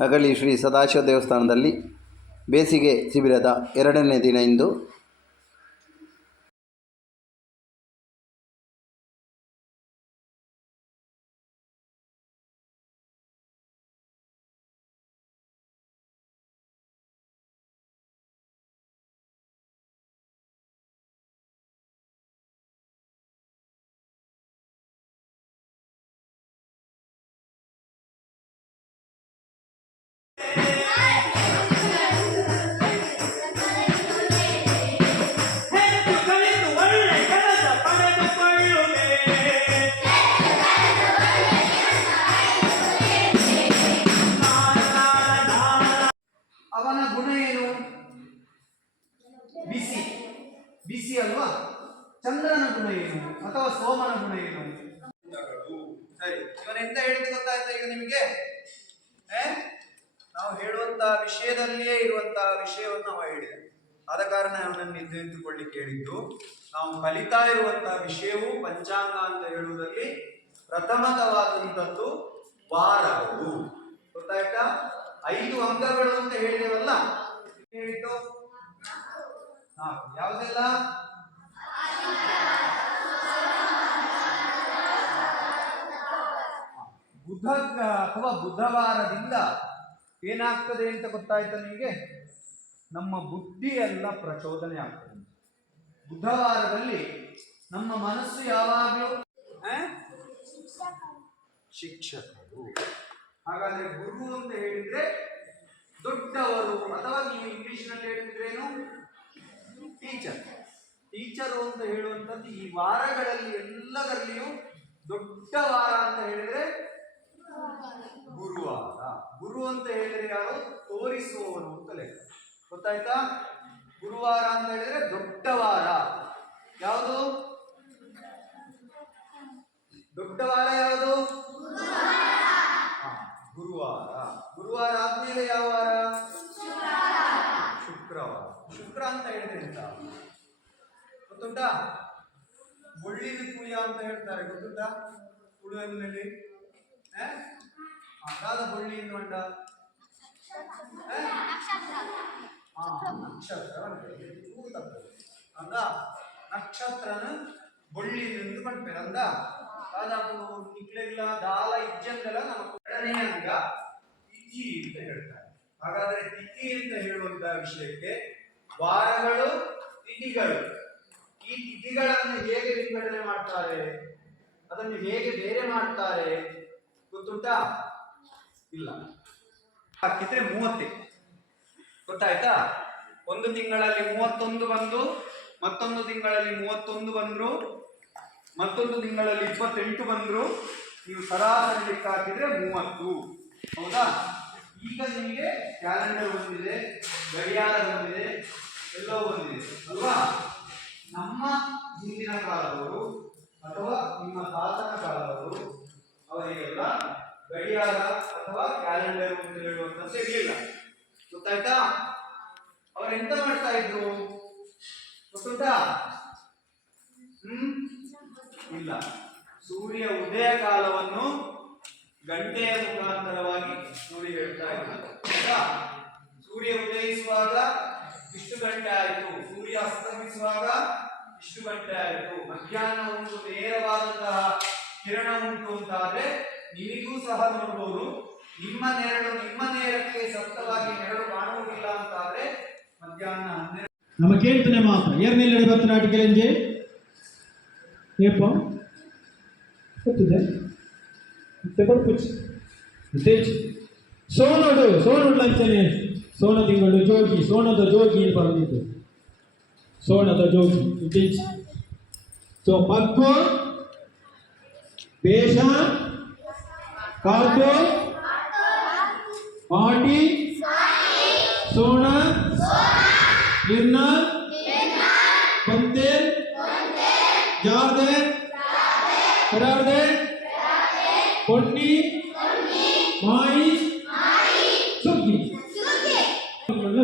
ಅಗಳಿ ಶ್ರೀ ಸದಾಶಿವ ದೇವಸ್ಥಾನದಲ್ಲಿ ಬೇಸಿಗೆ ಶಿಬಿರದ ಎರಡನೇ ದಿನ ಇಂದು ಚಂದ್ರನ ಗುಣ ಏನು ಅಥವಾ ಸೋಮನ ಗುಣ ಏನು ಸರಿ ಇವನ ಎಂತ ಹೇಳಿದ್ದು ಗೊತ್ತಾಯ್ತಾ ಈಗ ನಿಮಗೆ? ನಾವು ಹೇಳುವಂತಹ ವಿಷಯದಲ್ಲಿಯೇ ಇರುವಂತಹ ವಿಷಯವನ್ನು ಅವ ಹೇಳಿದ. ಆದ ಕಾರಣ ಅವನನ್ನು ನಿರ್ಧರಿಸಿಕೊಳ್ಳಿ ಕೇಳಿದ್ದು ನಾವು ಕಲಿತಾ ಇರುವಂತಹ ವಿಷಯವು ಪಂಚಾಂಗ ಅಂತ ಹೇಳುವುದರಲ್ಲಿ ಪ್ರಥಮತವಾದಂಥದ್ದು ವಾರವು. ಗೊತ್ತಾಯ್ತಾ? ಐದು ಅಂಗಗಳು ಅಂತ ಹೇಳಿದೆವಲ್ಲ? ಹೇಳಿದ್ದು? ಯಾವುದೆಲ್ಲ? ಅಥವಾ ಬುಧವಾರದಿಂದ ಏನಾಗ್ತದೆ ಅಂತ ಗೊತ್ತಾಯ್ತಾ ನಿಮಗೆ? ನಮ್ಮ ಬುದ್ಧಿ ಎಲ್ಲ ಪ್ರಚೋದನೆ ಆಗ್ತದೆ. ಬುಧವಾರದಲ್ಲಿ ನಮ್ಮ ಮನಸ್ಸು ಯಾವಾಗಲೂ? ಶಿಕ್ಷಕರು. ಹಾಗಾದ್ರೆ ಗುರು ಅಂತ ಹೇಳಿದ್ರೆ ದೊಡ್ಡವರು, ಅಥವಾ ನೀವು ಇಂಗ್ಲಿಷ್ನಲ್ಲಿ ಹೇಳಿದ್ರೇನು? ಟೀಚರ್. ಟೀಚರು ಅಂತ ಹೇಳುವಂಥದ್ದು ಈ ವಾರಗಳಲ್ಲಿ ಎಲ್ಲದರಲ್ಲಿಯೂ ದೊಡ್ಡ ವಾರ ಅಂತ ಹೇಳಿದ್ರೆ ಗುರುವಾರ ಗುರು ಅಂತ ಹೇಳಿದ್ರೆ ಯಾರು? ತೋರಿಸುವವರು ಅಂತ ಲೆಕ್ಕ. ಗೊತ್ತಾಯ್ತಾ? ಗುರುವಾರ ಅಂತ ಹೇಳಿದ್ರೆ ದೊಡ್ಡ ವಾರ ಯಾವುದು? ದೊಡ್ಡ ವಾರ ಯಾವುದು ಗುರುವಾರ. ಗುರುವಾರ ಆದ್ಮೇಲೆ ಯಾವ ವಾರ? ಶುಕ್ರವಾರ. ಶುಕ್ರ ಅಂತ ಹೇಳಿದ್ರೆ ಎಂತ? ಗೊತ್ತುಂಟಾ? ಮುಳ್ಳಿನ ಕುಯ್ಯ ಅಂತ ಹೇಳ್ತಾರೆ. ಗೊತ್ತುಂಟಾ? ತುಳುವಿನಲ್ಲಿ ಅಂಡ ಆ? ಆ, ನಕ್ಷತ್ರ ಅಂದ ನಕ್ಷತ್ರನ ಬಳ್ಳಿ ಎಂದು ಮಾಡ್ತಾರೆ ಅಂದ ಅದಾಕು ನಿಕ್ಲೆಲ್ಲ ದಾಲ ಇಜ್ಜಂದೆಲ್ಲ ನಮ್ಮ ಎರಡನೇ ಅಂಗ ತಿಥಿ ಅಂತ ಹೇಳ್ತಾರೆ. ಹಾಗಾದ್ರೆ ತಿಥಿ ಅಂತ ಹೇಳುವಂತಹ ವಿಷಯಕ್ಕೆ ವಾರಗಳು ತಿಥಿಗಳು ಈ ತಿಥಿಗಳನ್ನು ಹೇಗೆ ವಿಂಗಡಣೆ ಮಾಡ್ತಾರೆ? ಅದನ್ನು ಹೇಗೆ ಬೇರೆ ಮಾಡ್ತಾರೆ? ಗೊತ್ತುಂಟಾ? ಇಲ್ಲ. ಹಾಕಿದ್ರೆ ಮೂವತ್ತೇ. ಗೊತ್ತಾಯ್ತಾ? ಒಂದು ತಿಂಗಳಲ್ಲಿ ಮೂವತ್ತೊಂದು ಬಂದು, ಮತ್ತೊಂದು ತಿಂಗಳಲ್ಲಿ ಮೂವತ್ತೊಂದು ಬಂದ್ರು, ಮತ್ತೊಂದು ತಿಂಗಳಲ್ಲಿ ಇಪ್ಪತ್ತೆಂಟು ಬಂದ್ರು, ನೀವು ಸರಾಸರಿ ಲೆಕ್ಕ ಹಾಕಿದ್ರೆ ಮೂವತ್ತು. ಹೌದಾ? ಈಗ ನಿಮಗೆ ಕ್ಯಾಲೆಂಡರ್ ಬಂದಿದೆ, ಗಡಿಯಾರ ಬಂದಿದೆ, ಎಲ್ಲೋ ಬಂದಿದೆ, ಅಲ್ವಾ? ನಮ್ಮ ಹಿಂದಿನ ಕಾಲದವರು ಅಥವಾ ನಿಮ್ಮ ತಾತನ ಕಾಲದವರು, ಅವರಿಗೆಲ್ಲ ಗಡಿಯಾರ ಅಥವಾ ಕ್ಯಾಲೆಂಡರ್ ಅಂತ ಹೇಳುವಂಥದ್ದು ಇರಲಿಲ್ಲ ಗೊತ್ತಾಯ್ತಾ? ಅವ್ರು ಎಂತ ಮಾಡ್ತಾ ಇದ್ರು? ಗೊತ್ತುಂಟಾ? ಹ್ಮ್? ಇಲ್ಲ. ಸೂರ್ಯ ಉದಯ ಕಾಲವನ್ನು ಗಂಟೆಯ ಮುಖಾಂತರವಾಗಿ ನೋಡಿ ಹೇಳ್ತಾ ಇದ್ರು. ಸೂರ್ಯ ಉದಯಿಸುವಾಗ ಇಷ್ಟು ಗಂಟೆ ಆಯಿತು. ಸೂರ್ಯ ಅಸ್ತಮಿಸುವಾಗ ಇಷ್ಟು ಗಂಟೆ ಆಯಿತು. ಮಧ್ಯಾಹ್ನ ಒಂದು ನೇರವಾದಂತಹ ಕಿರಣ ಉಂಟು ಅಂತಾದ್ರೆ ನೀವಿಗೂ ಸಹ ನೋಡ್ಬೋದು. ನಿಮ್ಮ ನೆರಳು, ನಿಮ್ಮ ನೇರಕ್ಕೆ ಸಪ್ತವಾಗಿ ನೆರಳು ಕಾಣುವುದಿಲ್ಲ ಅಂತಾದ್ರೆ ಮಧ್ಯಾಹ್ನ ಹನ್ನೆರಡು ನಮ್ಮ ಕೇಳ್ತಾನೆ ಮಾತ್ರ. ಏರ್ನಲ್ಲಿ ಇವತ್ತು ನಾಟಕಲೆಂಜೆ ಏಪ ಗೊತ್ತಿದೆ. ತಗೊಂಡು ಸೋನೋಡು ಅಂತಾನೆ ಸೋನ ತಿಂಗಳು ಜೋಗಿ, ಸೋನದ ಜೋಗಿ ಏನು ಬರೆದಿದ್ದು. ಸೋನದ ಜೋಗಿ, ಉತ್ತೇಜ್. ಸೊ ಮಗ್ಗು ಬೇಷ కార్తో పాటి సోనా గిర్నా బంతేల్ జార్దెన్ కరార్దెన్ కొన్ని మాయి సుగ్గి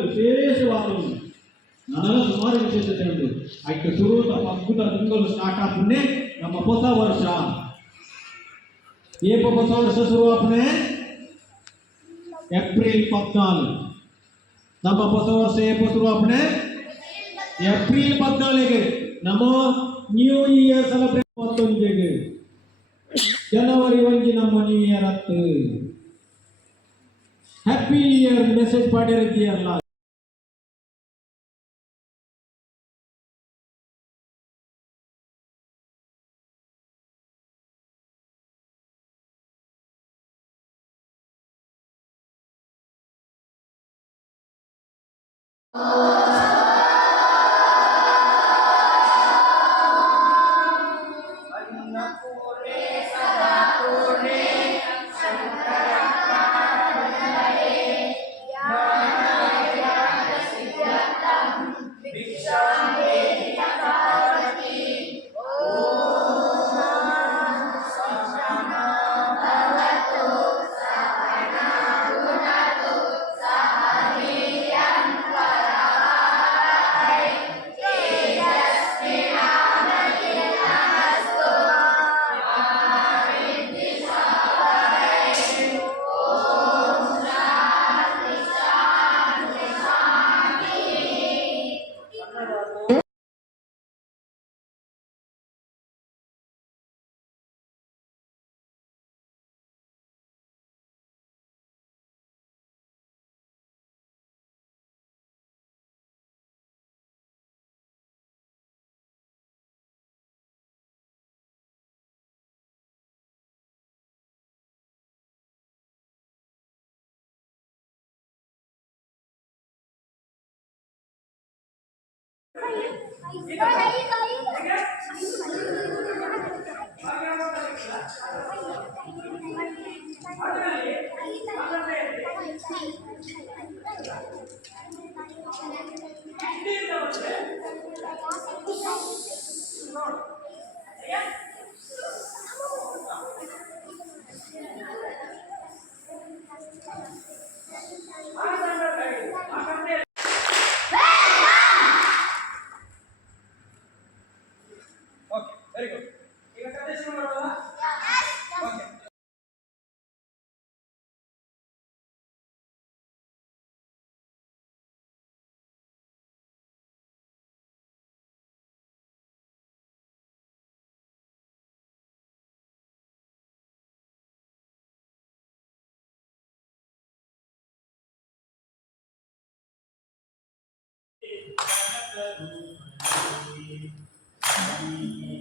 విశేషవాదం ನನಗ ಸುಮಾರು ವಿಶೇಷತೆ ಉಂಟು ಆಯ್ಕೆ ಶುರು ತಮ್ಮ ಅದ್ಭುತ ತಿಂಗಳು ಸ್ಟಾರ್ಟ್ ಆದ್ಮೇಲೆ ನಮ್ಮ ಹೊಸ ವರ್ಷ ಹೊಸ ವರ್ಷ ಶುರು ಆಪ್ನೆ ಏಪ್ರಿಲ್ ಪದ್ನಾಲ್ಕು ನಮ್ಮ ಹೊಸ ವರ್ಷ ಏಪತ್ತು ಶುರುವಾಪಣೆ ಏಪ್ರಿಲ್ ಪದ್ನಾಲಿಗೆ ನಮ್ಮ ನ್ಯೂ ಇಯರ್ ಸೆಲೆಬ್ರೇಟ್ ಮತ್ತೊಂದಿಗೆ ಜನವರಿ ಒಂಜಿ ನಮ್ಮ ನ್ಯೂ ಇಯರ್ ಹತ್ತು. Happy year message Oh. Yeah. Thank you.